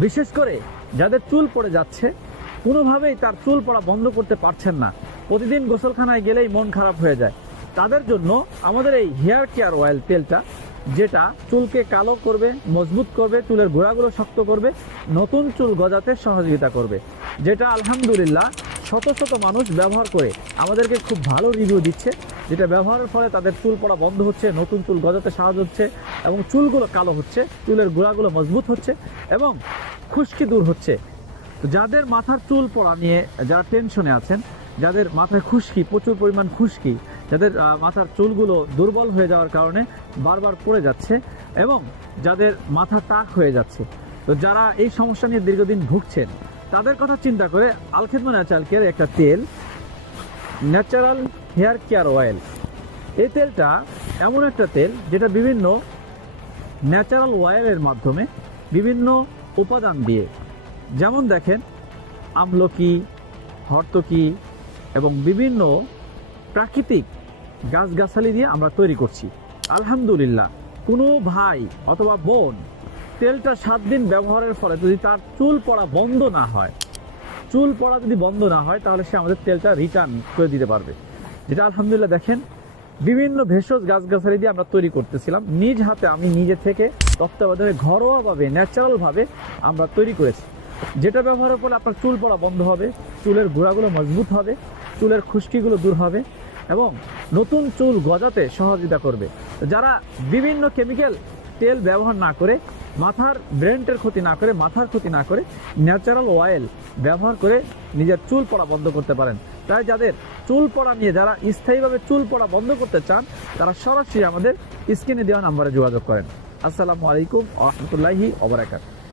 বিশেষ করে যাদের চুল পড়ে যাচ্ছে, কোনোভাবেই তার চুল পড়া বন্ধ করতে পারছেন না, প্রতিদিন গোসলখানায় গেলেই মন খারাপ হয়ে যায়, তাদের জন্য আমাদের এই হেয়ার কেয়ার অয়েল তেলটা, যেটা চুলকে কালো করবে, মজবুত করবে, চুলের গোড়াগুলো শক্ত করবে, নতুন চুল গজাতে সহযোগিতা করবে, যেটা আলহামদুলিল্লাহ শত শত মানুষ ব্যবহার করে আমাদেরকে খুব ভালো রিভিউ দিচ্ছে, যেটা ব্যবহারের ফলে তাদের চুল পড়া বন্ধ হচ্ছে, নতুন চুল গজাতে সাহায্য হচ্ছে এবং চুলগুলো কালো হচ্ছে, চুলের গোড়াগুলো মজবুত হচ্ছে এবং খুশকি দূর হচ্ছে। যাদের মাথার চুল পড়া নিয়ে যারা টেনশনে আছেন, যাদের মাথায় খুশকি, প্রচুর পরিমাণ খুশকি, যাদের মাথার চুলগুলো দুর্বল হয়ে যাওয়ার কারণে বারবার পড়ে যাচ্ছে এবং যাদের মাথা টাক হয়ে যাচ্ছে, তো যারা এই সমস্যা নিয়ে দীর্ঘদিন ভুগছেন, তাদের কথা চিন্তা করে আল খিদমা ন্যাচারাল কেয়ার একটা তেল, ন্যাচারাল হেয়ার কেয়ার অয়েল, এই তেলটা এমন একটা তেল যেটা বিভিন্ন ন্যাচারাল অয়েলের মাধ্যমে বিভিন্ন উপাদান দিয়ে, যেমন দেখেন আমলকি, হর্তকি এবং বিভিন্ন প্রাকৃতিক গাছগাছালি দিয়ে আমরা তৈরি করছি। আলহামদুলিল্লাহ, কোনো ভাই অথবা বোন তেলটা 7 দিন ব্যবহারের ফলে যদি তার চুল পড়া বন্ধ না হয়, তাহলে সে আমাদের তেলটা রিটার্ন করে দিতে পারবে, যেটা আলহামদুলিল্লাহ দেখেন বিভিন্ন ভেষজ গাছগাছালি দিয়ে আমরা তৈরি করতেছিলাম, নিজ হাতে আমি নিজে থেকে তত্ত্বাবধানে ঘরোয়াভাবে ন্যাচারালভাবে আমরা তৈরি করেছি, যেটা ব্যবহারের ফলে আপনার চুল পড়া বন্ধ হবে, চুলের গোড়াগুলো মজবুত হবে, চুলের খুশকিগুলো দূর হবে এবং নতুন চুল গজাতে সহযোগিতা করবে। যারা বিভিন্ন কেমিক্যাল তেল ব্যবহার না করে, মাথার ব্রেনটের ক্ষতি না করে, মাথার ক্ষতি না করে ন্যাচারাল অয়েল ব্যবহার করে নিজের চুল পড়া বন্ধ করতে পারেন। তাই যাদের চুল পড়া নিয়ে, যারা স্থায়ীভাবে চুল পড়া বন্ধ করতে চান, তারা সরাসরি আমাদের স্ক্রিনে দেওয়া নাম্বারে যোগাযোগ করেন। আসসালামু আলাইকুম ওয়া রাহমাতুল্লাহি ওয়া বারাকাতুহু।